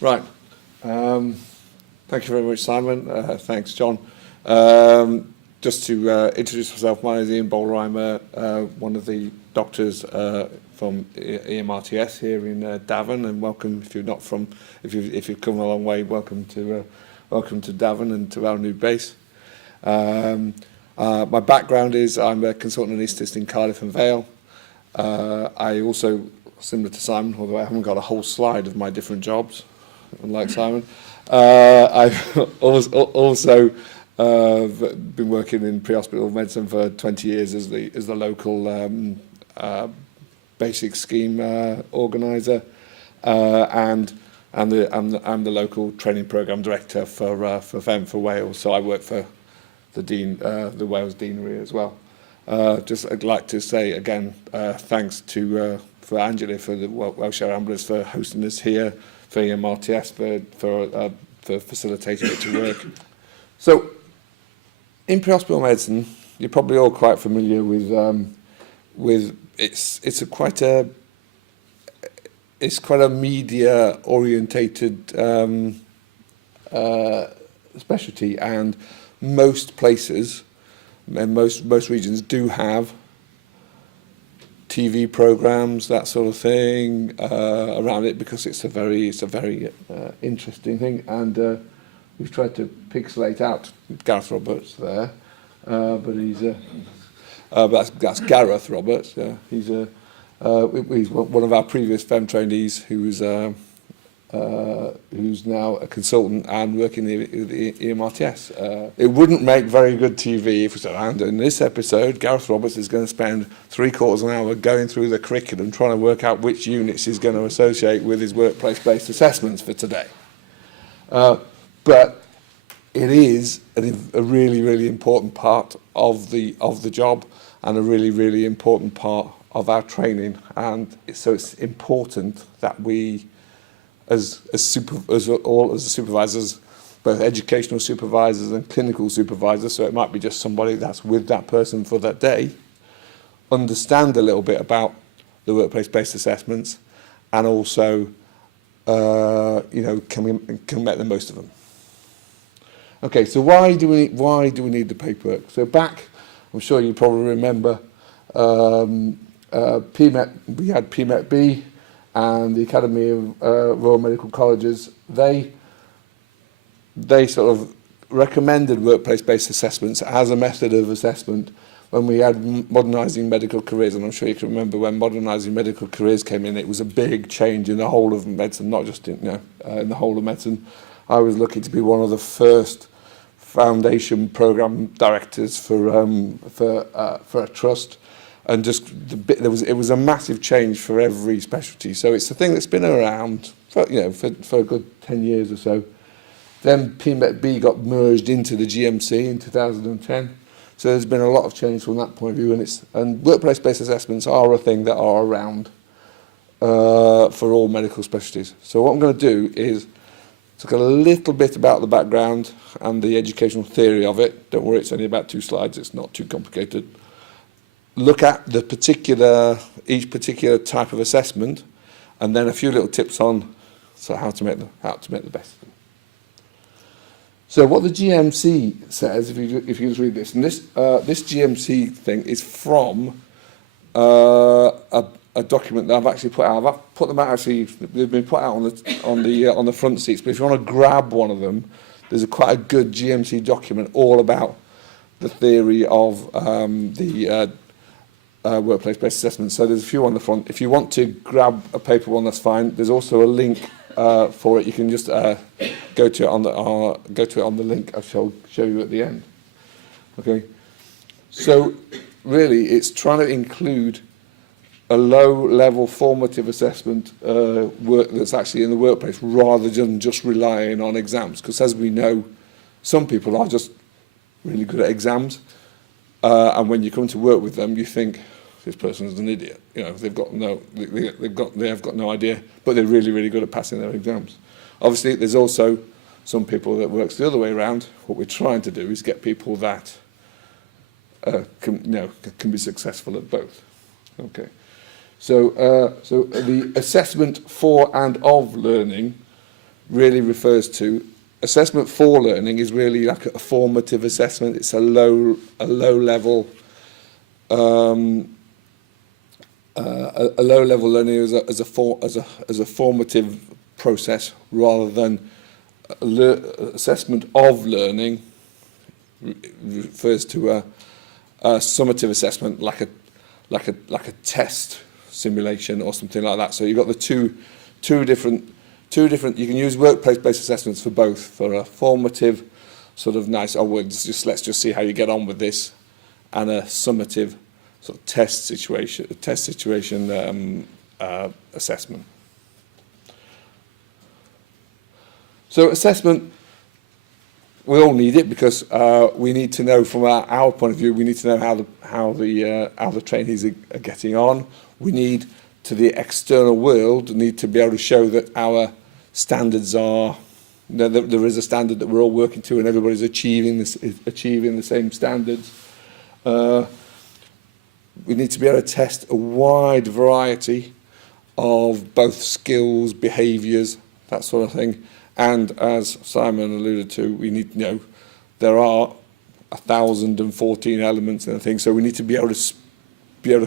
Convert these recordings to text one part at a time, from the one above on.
Right. Thank you very much, Simon. Thanks, John. Just to introduce myself, my name is Ian Bowler. I'm one of the doctors from EMRTS here in Davern, and welcome if you're not from, if you've come a long way, welcome to Davern and to our new base. My background is I'm a consultant anaesthetist in Cardiff and Vale. I also, similar to Simon, although I haven't got a whole slide of my different jobs, unlike Simon, I've also been working in pre-hospital medicine for 20 years as the local basic scheme organiser, and I'm the local training programme director for PHEM for Wales. So I work for the Wales Deanery as well. Just I'd like to say again, thanks to for Angela for the Welsh Ramblers for hosting us here, for EMRTS for facilitating it to work. So, in pre-hospital medicine, you're probably all quite familiar with it's quite a media orientated specialty, and most places and most regions do have TV programs, that sort of thing, around it, because it's a very interesting thing. And we've tried to pixelate out Gareth Roberts there, but he's that's Gareth Roberts. Yeah, he's one of our previous PHEM trainees who's now a consultant and working in the EMRTS. It wouldn't make very good TV if we said, and in this episode, Gareth Roberts is going to spend 3/4 of an hour going through the curriculum, trying to work out which units he's going to associate with his workplace-based assessments for today. But it is a really important part of the job, and a really important part of our training. And so it's important that we, as supervisors, both educational supervisors and clinical supervisors, so it might be just somebody that's with that person for that day, understand a little bit about the workplace-based assessments, and also, can make the most of them. Okay, so why do we need the paperwork? So back, I'm sure you probably remember, PMET, we had PMET B, and the Academy of Royal Medical Colleges, they sort of recommended workplace-based assessments as a method of assessment when we had modernising medical careers. And I'm sure you can remember when modernising medical careers came in, it was a big change in the whole of medicine, not just in the whole of medicine. I was lucky to be one of the first foundation programme directors for a trust. And just it was a massive change for every specialty. So it's a thing that's been around for a good 10 years or so. Then PMET B got merged into the GMC in 2010. So there's been a lot of change from that point of view, and workplace-based assessments are a thing that are around for all medical specialties. So what I'm going to do is talk a little bit about the background and the educational theory of it. Don't worry, it's only about 2 slides. It's not too complicated. Look at each particular type of assessment, and then a few little tips on how to make the best of them. So what the GMC says, if you just read this, and this GMC thing is from a document that I've actually put out. I've put them out actually. They've been put out on the front seats. But if you want to grab one of them, there's quite a good GMC document all about the theory of the workplace-based assessment. So there's a few on the front. If you want to grab a paper one, that's fine. There's also a link for it. You can just go to it on the link. I shall show you at the end. Okay. So really, it's trying to include a low-level formative assessment work that's actually in the workplace, rather than just relying on exams. Because as we know, some people are just really good at exams, and when you come to work with them, you think, this person is an idiot. They have got no idea, but they're really good at passing their exams. Obviously, there's also some people that works the other way around. What we're trying to do is get people that can be successful at both. Okay. So the assessment for and of learning really refers to assessment for learning is really like a formative assessment. It's a low level a low level learning as a formative process rather than assessment of learning refers to a summative assessment like a test simulation or something like that. So you've got the two different. You can use workplace-based assessments for both, for a formative sort of nice, let's just see how you get on with this, and a summative sort of test situation assessment. So assessment, we all need it because we need to know from our point of view, we need to know how the trainees are getting on. We need to the external world need to be able to show that our standards are, there is a standard that we're all working to and everybody's achieving the same standards. We need to be able to test a wide variety of both skills, behaviours, that sort of thing. And as Simon alluded to, we need to know there are 1,014 elements in the thing, so we need to be able to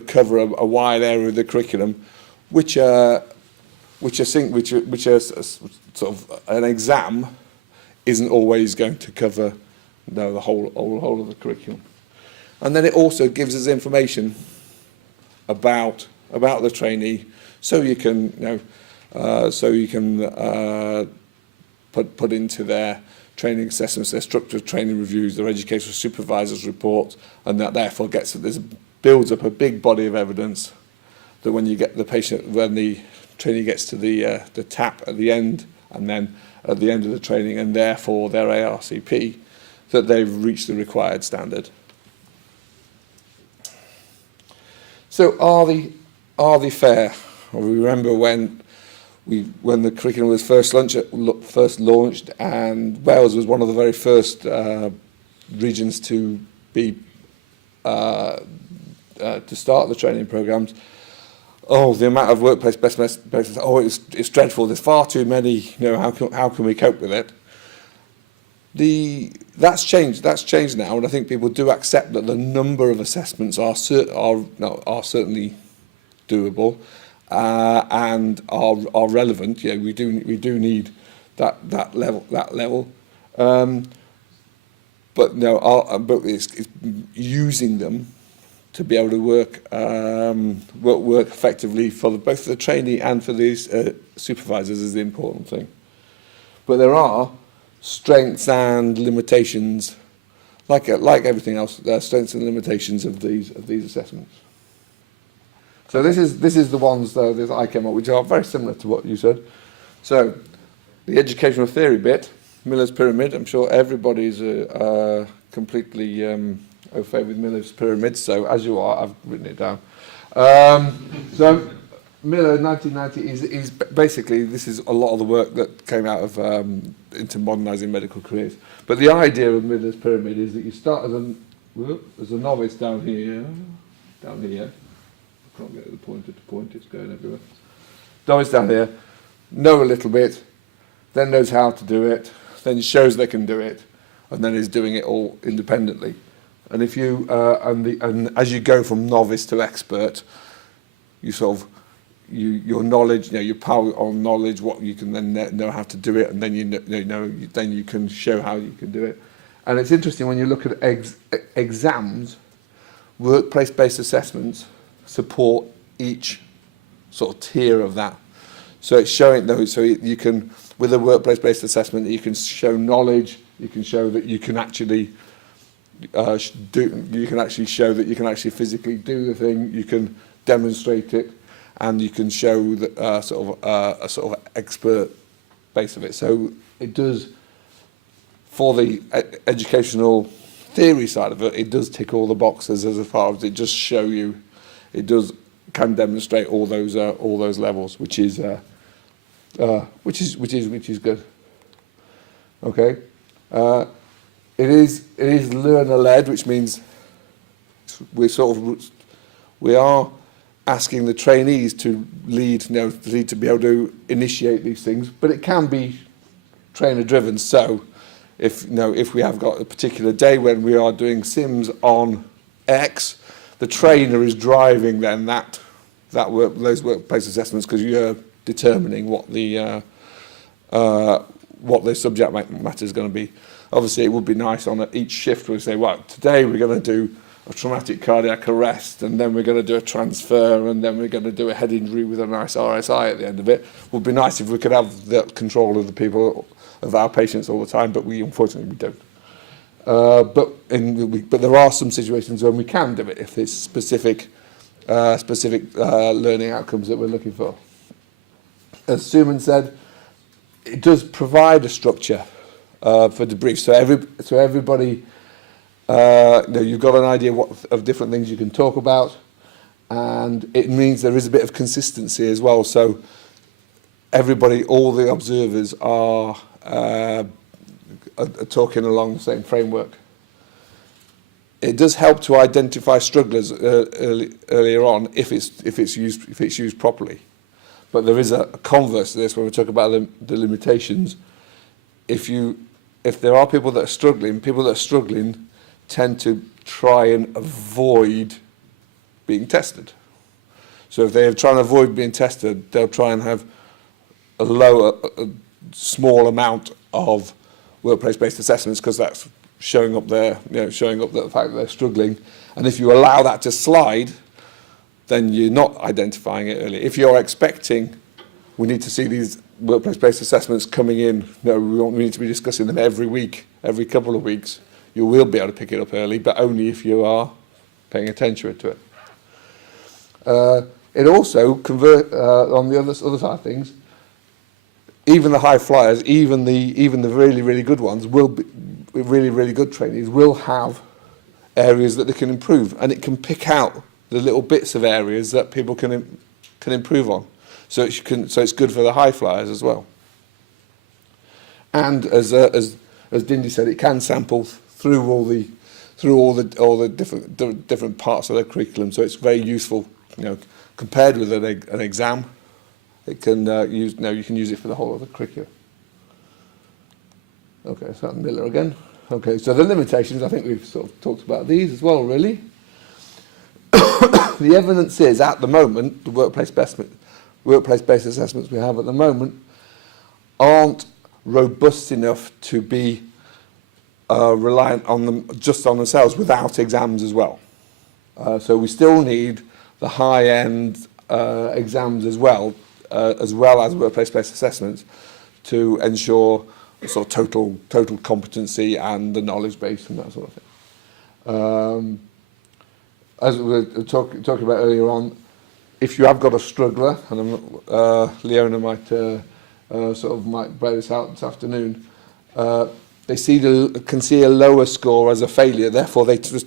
cover a wide area of the curriculum, which sort of an exam isn't always going to cover the whole of the curriculum. And then it also gives us information about the trainee, so you can put into their training assessments, their structured training reviews, their educational supervisors' reports, and that therefore builds up a big body of evidence that when the trainee gets to the tap at the end, and then at the end of the training, and therefore their ARCP, that they've reached the required standard. So are they fair? Well, we remember when the curriculum was first launched, and Wales was one of the very first regions to start the training programmes. Oh, the amount of workplace-based assessments, it's dreadful, there's far too many, how can we cope with it? That's changed now, and I think people do accept that the number of assessments are certainly doable and are relevant. Yeah, we do need that level. But it's using them to be able to work effectively for both the trainee and for these supervisors is the important thing. But there are strengths and limitations, like everything else. There are strengths and limitations of these assessments. So this is the ones that I came up with, which are very similar to what you said. So the educational theory bit, Miller's pyramid. I'm sure everybody's completely au fait with Miller's pyramid. So as you are, I've written it down. So Miller 1990 is basically, this is a lot of the work that came out of into modernising medical careers. But the idea of Miller's pyramid is that you start as a novice down here. I can't get the pointer to point, it's going everywhere. Novice down here, know a little bit, then knows how to do it, then shows they can do it, and then is doing it all independently. And if you and as you go from novice to expert, you sort of your knowledge, your power on knowledge, what you can then know how to do it, and then then you can show how you can do it. And it's interesting when you look at exams, workplace-based assessments support each sort of tier of that. So it's showing those. So you can, with a workplace-based assessment, you can show knowledge. You can show that you can actually you can actually show that you can actually physically do the thing. You can demonstrate it, and you can show that a sort of expert base of it. So it does, for the educational theory side of it, it does tick all the boxes as far as it just show you. It can demonstrate all those levels, which is good. Okay, it is learner led, which means we are asking the trainees to lead to be able to initiate these things, but it can be trainer driven. So if we have got a particular day when we are doing sims on X, the trainer is driving then those workplace assessments, because you're determining what the subject matter is going to be. Obviously, it would be nice on each shift we say, well, today we're going to do a traumatic cardiac arrest, and then we're going to do a transfer, and then we're going to do a head injury with a nice RSI at the end of it. It would be nice if we could have the control of the people, of our patients all the time, but unfortunately we don't. But there are some situations when we can do it if it's specific learning outcomes that we're looking for. As Suman said, it does provide a structure for debrief. So everybody, you've got an idea of different things you can talk about, and it means there is a bit of consistency as well. So everybody, all the observers are talking along the same framework. It does help to identify strugglers earlier on if it's used properly. But there is a converse to this when we talk about the limitations. If there are people that are struggling tend to try and avoid being tested. So if they're trying to avoid being tested, they'll try and have a small amount of workplace-based assessments, because that's showing up the fact that they're struggling. And if you allow that to slide, then you're not identifying it early. If you're expecting, we need to see these workplace-based assessments coming in, we need to be discussing them every week, every couple of weeks, you will be able to pick it up early, but only if you are paying attention to it. It also on the other side of things, even the high flyers, even the really, really good ones will be, really, really good trainees will have areas that they can improve, and it can pick out the little bits of areas that people can improve on. So it's good for the high flyers as well. And as Dindy said, it can sample through all the different parts of the curriculum. So it's very useful, compared with an exam. It can you can use it for the whole of the curriculum. Okay, so Miller again. Okay, so the limitations, I think we've sort of talked about these as well, really. The evidence is, at the moment, the workplace-based assessments we have at the moment aren't robust enough to be reliant on them just on themselves without exams as well. So we still need the high-end exams as well as workplace-based assessments to ensure sort of total competency and the knowledge base and that sort of thing. As we were talking about earlier on, if you have got a struggler, and Leona might bear this out this afternoon, they can see a lower score as a failure. Therefore, they just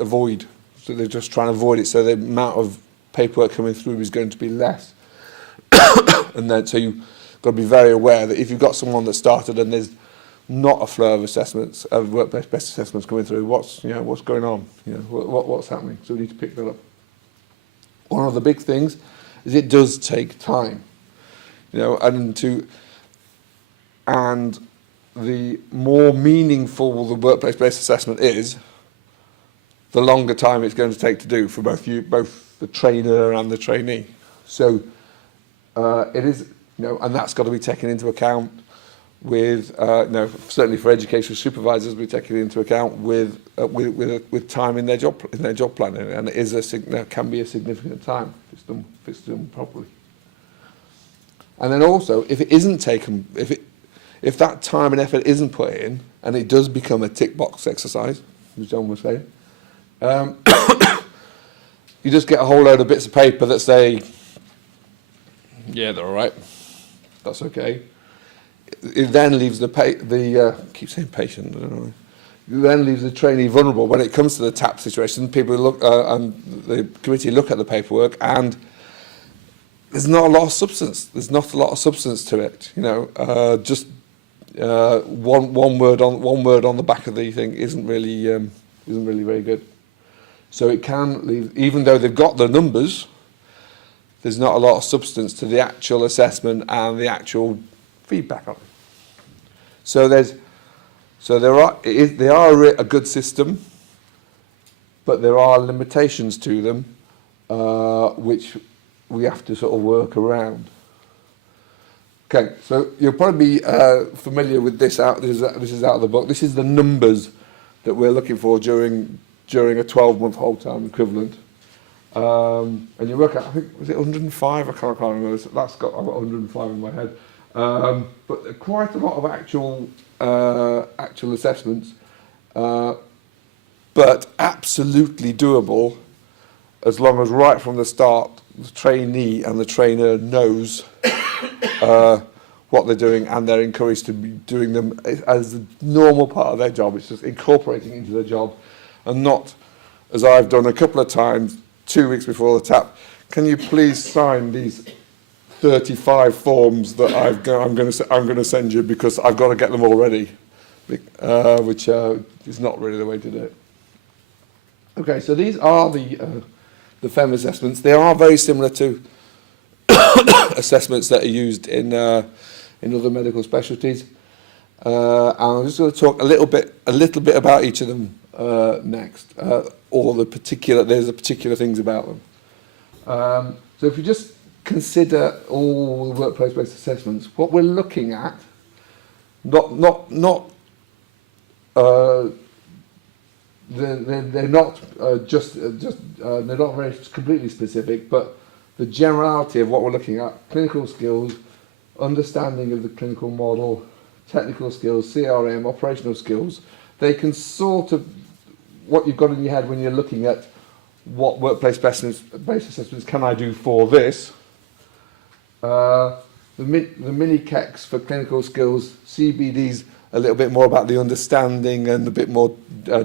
avoid. So they're just trying to avoid it. So the amount of paperwork coming through is going to be less. And then, so you've got to be very aware that if you've got someone that started and there's not a flow of assessments, of workplace-based assessments coming through, what's going on? What's happening? So we need to pick that up. One of the big things is it does take time, and the more meaningful the workplace-based assessment is, the longer time it's going to take to do for both the trainer and the trainee. So it is, and that's got to be taken into account with, certainly for educational supervisors, we take it into account with time in their job planning, and it is can be a significant time if it's done properly. And then also, if it isn't taken, if that time and effort isn't put in, and it does become a tick box exercise, as John was saying, you just get a whole load of bits of paper that say, yeah, they're all right, that's okay. It then leaves keep saying patient, I don't know. It then leaves the trainee vulnerable when it comes to the TAP situation. People look, and the committee look at the paperwork, and there's not a lot of substance. There's not a lot of substance to it. Just one word on the back of the thing isn't really very good. So it can leave, even though they've got the numbers, there's not a lot of substance to the actual assessment and the actual feedback on it. So they are a good system, but there are limitations to them, which we have to sort of work around. Okay, so you'll probably be familiar with this. This is out of the book. This is the numbers that we're looking for during a 12-month hold time equivalent. And you work out, I think, was it 105? I can't remember. I've got 105 in my head. But quite a lot of actual assessments, but absolutely doable as long as right from the start the trainee and the trainer knows what they're doing, and they're encouraged to be doing them as a normal part of their job. It's just incorporating into their job, and not, as I've done a couple of times, 2 weeks before the tap, can you please sign these 35 forms that I'm going to send you because I've got to get them all ready, which is not really the way to do it. Okay, so these are the PHEM assessments. They are very similar to assessments that are used in other medical specialties. And I'm just going to talk a little bit about each of them next, or there's the particular things about them. So if you just consider all the workplace-based assessments, what we're looking at, they're not very completely specific, but the generality of what we're looking at: clinical skills, understanding of the clinical model, technical skills, CRM, operational skills. They can sort of, what you've got in your head when you're looking at what workplace-based assessments can I do for this. The mini KECs for clinical skills, CBDs a little bit more about the understanding and a bit more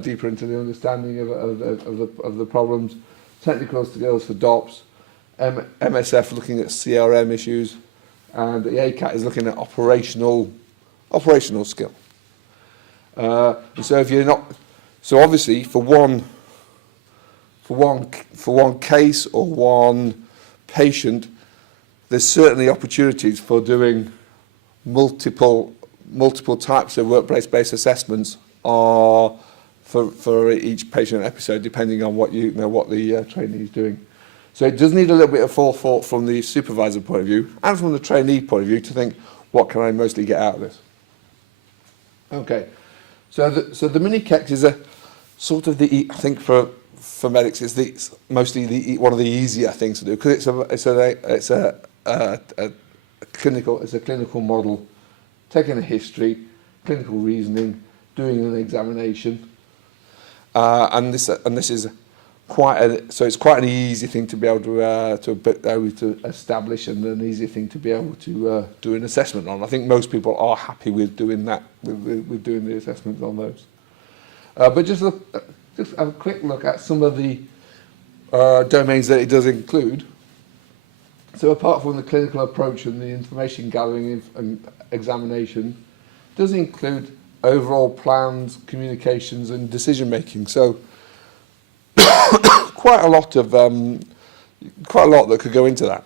deeper into the understanding of the problems. Technical skills for DOPS, MSF looking at CRM issues, and the ACAT is looking at operational skill. And so if you're not, so obviously for one case or one patient, there's certainly opportunities for doing multiple types of workplace-based assessments for each patient episode, depending on what the trainee is doing. So it does need a little bit of forethought from the supervisor point of view and from the trainee point of view to think, what can I mostly get out of this? Okay, so the mini KECs is a sort of I think for medics it's mostly one of the easier things to do, because it's a clinical model, taking a history, clinical reasoning, doing an examination, and this is it's quite an easy thing to be able to establish, and an easy thing to be able to do an assessment on. I think most people are happy with doing that, with doing the assessments on those. But just have a quick look at some of the domains that it does include. So apart from the clinical approach and the information gathering and examination, it does include overall plans, communications, and decision making. So quite a lot that could go into that.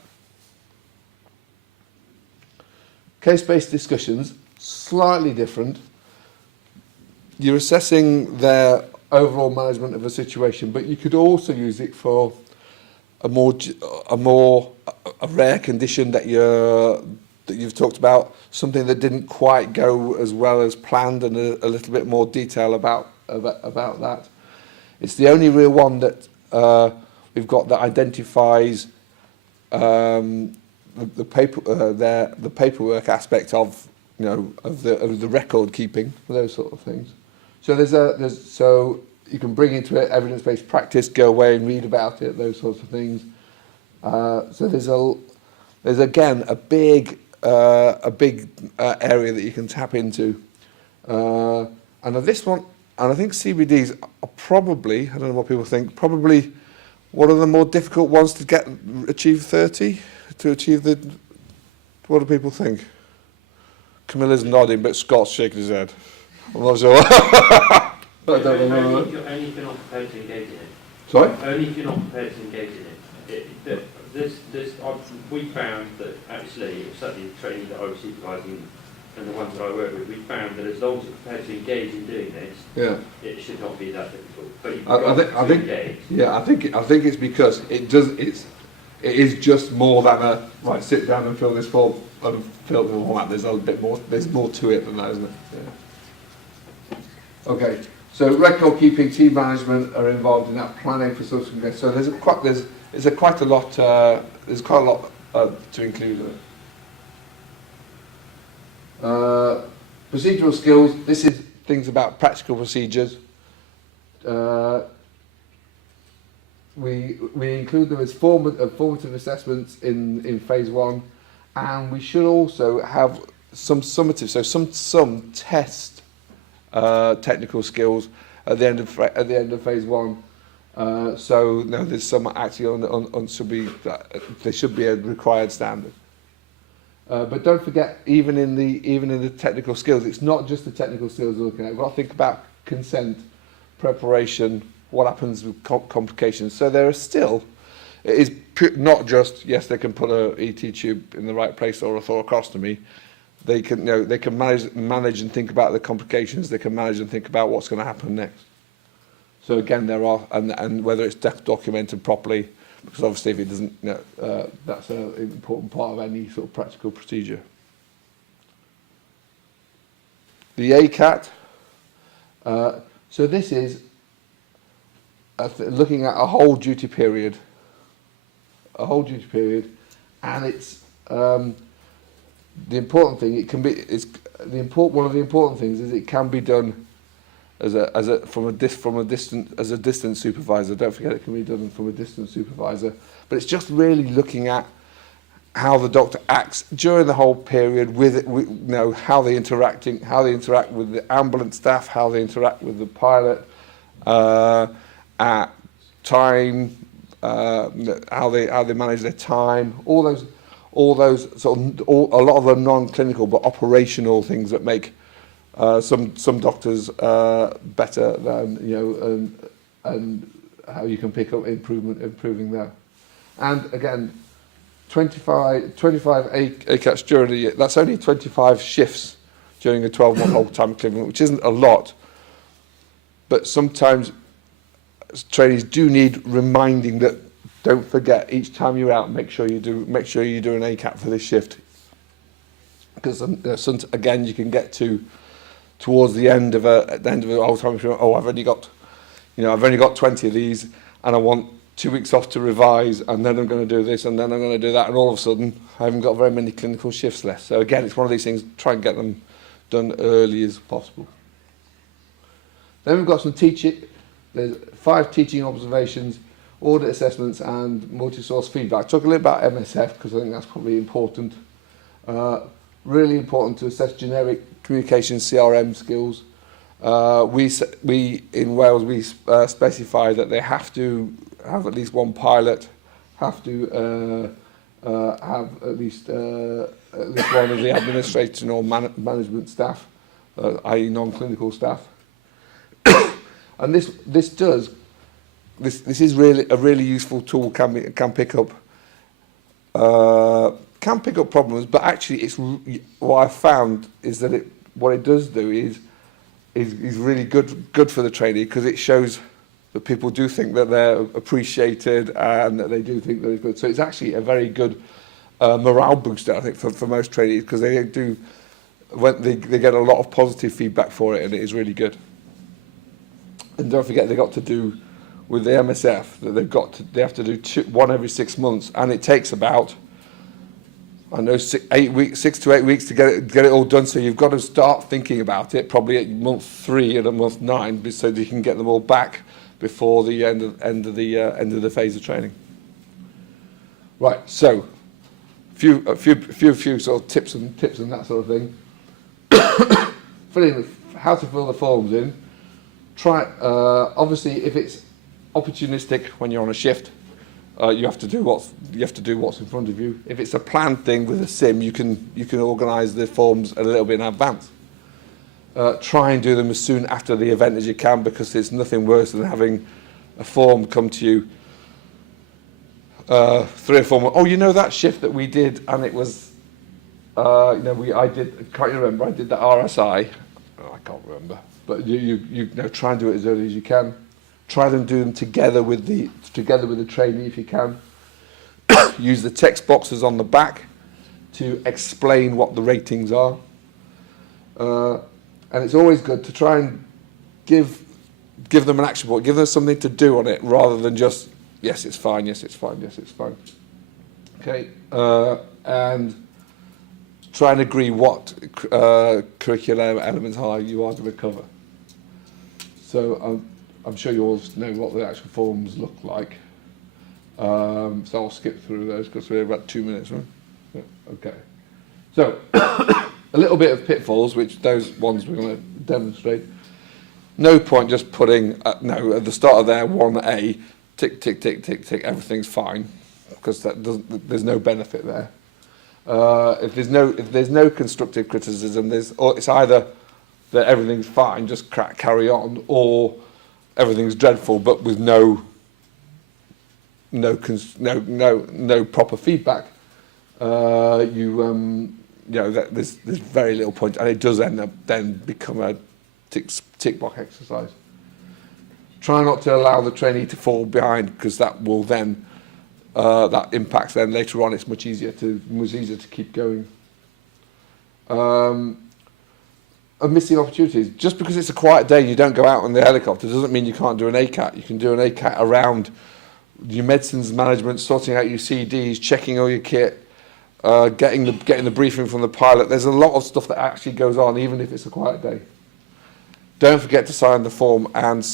Case-based discussions, slightly different. You're assessing their overall management of a situation, but you could also use it for a rare condition that you've talked about, something that didn't quite go as well as planned, and a little bit more detail about that. It's the only real one that we've got that identifies the paperwork aspect of the record keeping, those sort of things. So so you can bring into it evidence-based practice, go away and read about it, those sorts of things. So there's again a big area that you can tap into. And this one, and I think CBDs are probably, I don't know what people think, probably one of the more difficult ones to achieve 30, to achieve the, what do people think? Camilla's nodding, but Scott's shaking his head. I'm not sure. I don't know. Only if you're not prepared to engage in it. Sorry? Only if you're not prepared to engage in it. We found that actually, certainly the training that I was supervising and the ones that I work with, we found that as long as you're prepared to engage in doing this, Yeah. it should not be that difficult. But you've I got think- to I think- engage. Yeah, I think it's because it is just more than a right. Sit down and fill this form and fill the form out. There's a bit more. There's more to it than that, isn't it? Yeah. Okay. So record keeping, team management are involved in that, planning for subsequent. So there's quite a lot. There's quite a lot to include in it. Procedural skills. This is things about practical procedures. We include them as formative assessments in phase 1, and we should also have some summative, so some test technical skills at the end of phase 1. So no, there's some actually there should be a required standard. But don't forget, even in the technical skills, it's not just the technical skills we're looking at. We've got to think about consent, preparation, what happens with complications. So there are still, it is not just, yes, they can put a ET tube in the right place or a thoracostomy. They can manage and think about the complications. They can manage and think about what's going to happen next. So again, there are, and whether it's documented properly, because obviously if it doesn't, that's an important part of any sort of practical procedure. The ACAT. So this is looking at a whole duty period, and it's the important thing. It can be one of the important things is it can be done as a distant supervisor. Don't forget, it can be done from a distant supervisor. But it's just really looking at how the doctor acts during the whole period with it. How they interact with the ambulance staff, how they interact with the pilot. At time, how they manage their time, all those a lot of the non-clinical but operational things that make some doctors better than and how you can pick up improving that. And again, 25 ACATs during the year. That's only 25 shifts during a 12-month whole time equivalent, which isn't a lot, but sometimes trainees do need reminding that don't forget each time you're out, make sure you do an ACAT for this shift, because again you can get towards the end of a whole time. Oh, I've only got 20 of these, and I want 2 weeks off to revise, and then I'm going to do this, and then I'm going to do that, and all of a sudden I haven't got very many clinical shifts left. So again, it's one of these things. Try and get them done early as possible. Then we've got some teaching. There's 5 teaching observations, audit assessments, and multi-source feedback. Talk a little about MSF because I think that's probably important. Really important to assess generic communication CRM skills. We in Wales we specify that they have to have at least one pilot, have to have at least one of the administration or management staff, i.e. non-clinical staff. And this is really a really useful tool. Can pick up problems, but actually it's what I've found is that what it does do is really good for the trainee, because it shows that people do think that they're appreciated and that they do think that they're good. So it's actually a very good morale booster, I think, for most trainees, because they get a lot of positive feedback for it, and it is really good. And don't forget, they got to do with the MSF that they have to do one every 6 months, and it takes about 6 to 8 weeks to get it all done. So you've got to start thinking about it probably at month 3 and at month 9, so that you can get them all back before the end of the phase of training. Right. So a few sort of tips and that sort of thing. How to fill the forms in. Try obviously if it's opportunistic when you're on a shift, you have to do what's in front of you. If it's a planned thing with a sim, you can organise the forms a little bit in advance. Try and do them as soon after the event as you can, because there's nothing worse than having a form come to you 3 or 4 months. Oh, you know that shift that we did, and it was I can't remember, I did the RSI, I can't remember, but you know, try and do it as early as you can. Try and do them together with the trainee if you can. Use the text boxes on the back to explain what the ratings are. And it's always good to try and give them an action point, give them something to do on it, rather than just, yes, it's fine, yes, it's fine, yes, it's fine. Okay, and try and agree what curricular elements you are going to cover. So I'm sure you all know what the actual forms look like. So I'll skip through those because we're about 2 minutes, right? Yeah, okay. So a little bit of pitfalls, which those ones we're going to demonstrate. No point just putting at the start of there 1A, tick, tick, tick, tick, tick, everything's fine, because there's no benefit there. If there's no constructive criticism, it's either that everything's fine, just carry on, or everything's dreadful, but with no proper feedback. There's very little point, and it does end up then become a tick box exercise. Try not to allow the trainee to fall behind, because that will then that impacts then later on. It's much easier to keep going. Missing opportunities. Just because it's a quiet day, you don't go out on the helicopter doesn't mean you can't do an ACAT. You can do an ACAT around your medicines management, sorting out your CDs, checking all your kit, getting the briefing from the pilot. There's a lot of stuff that actually goes on, even if it's a quiet day. Don't forget to sign the form, and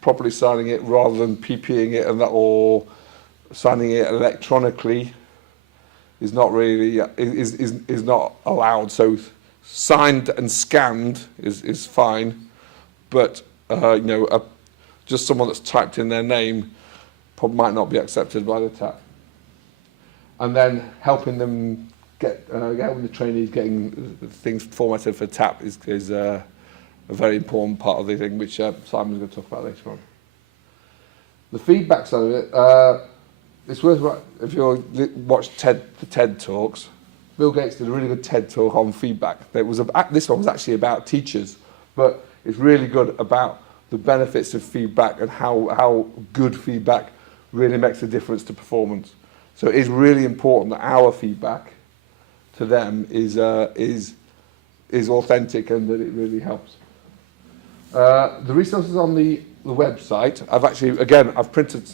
properly signing it rather than PPing it or signing it electronically is not really is not allowed. So signed and scanned is fine, but just someone that's typed in their name might not be accepted by the TAP. And then helping them helping the trainees getting things formatted for TAP is a very important part of the thing, which Simon's going to talk about later on. The feedback side of it, it's worth, if you watch the TED Talks, Bill Gates did a really good TED Talk on feedback. This one was actually about teachers, but it's really good about the benefits of feedback and how good feedback really makes a difference to performance. So it is really important that our feedback to them is authentic and that it really helps. The resources on the website, I've printed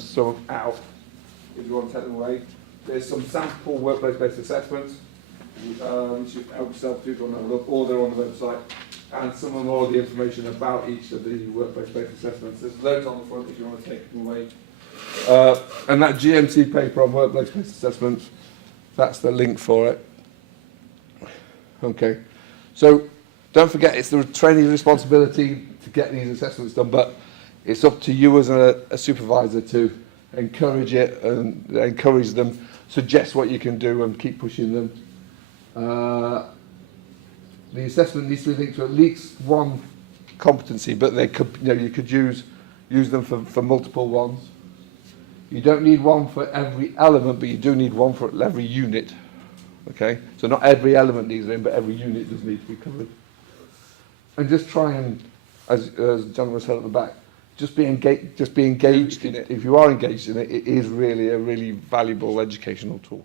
some out. If you want to take them away, there's some sample workplace-based assessments, which you help yourself do if you want to have a look, or they're on the website, and some of all the information about each of the workplace-based assessments. There's loads on the front if you want to take them away. And that GMC paper on workplace-based assessments, that's the link for it. Okay, so don't forget it's the trainee's responsibility to get these assessments done, but it's up to you as a supervisor to encourage it and encourage them, suggest what you can do and keep pushing them. The assessment needs to be linked to at least one competency, but they could, you could use them for multiple ones. You don't need one for every element, but you do need one for every unit. Okay, so not every element needs in, but every unit does need to be covered. And just try and, as the gentleman said at the back, just be engaged in it. If you are engaged in it, it is really a really valuable educational tool.